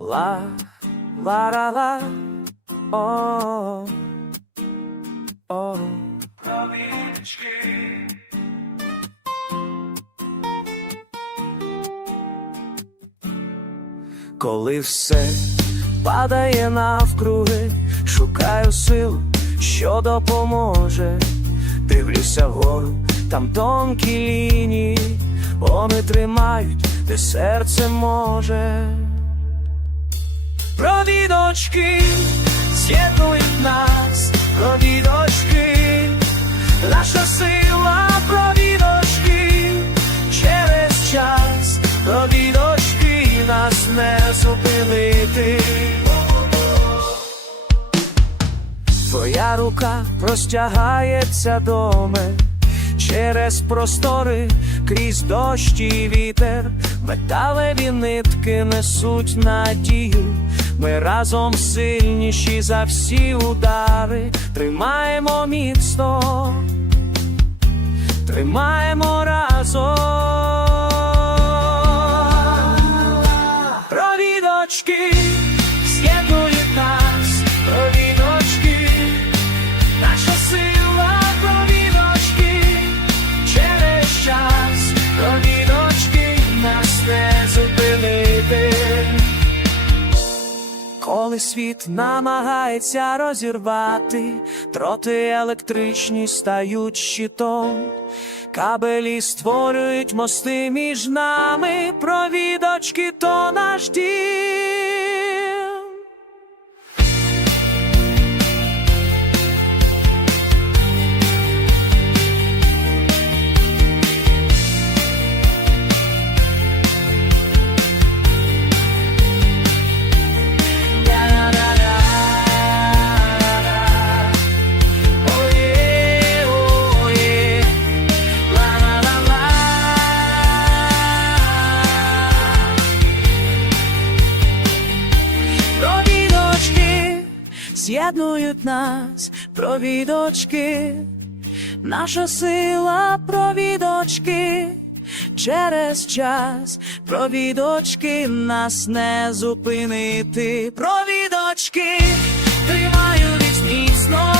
Ла, ла, ла, ла, о, о. Коли все падає навкруги, шукаю сил, що допоможе. Дивлюся вгору, там тонкі лінії, вони тримають, де серце може. Провідочки з'єднують нас, провідочки, наша сила, провідочки, через час, провідочки, нас не зупинити. Твоя рука простягається до мене через простори, крізь дощ і вітер, металеві нитки несуть надію. Ми разом сильніші за всі удари, тримаємо міцно, тримаємо разом. Провідочки світ намагається розірвати, троти електричні стають щитом, кабелі створюють мости між нами, провідочки то наш дім. З'єднують нас, провідочки, наша сила, провідочки. Через час провідочки нас не зупинити. Провідочки тримаю вісь міцно,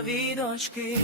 Провідочки.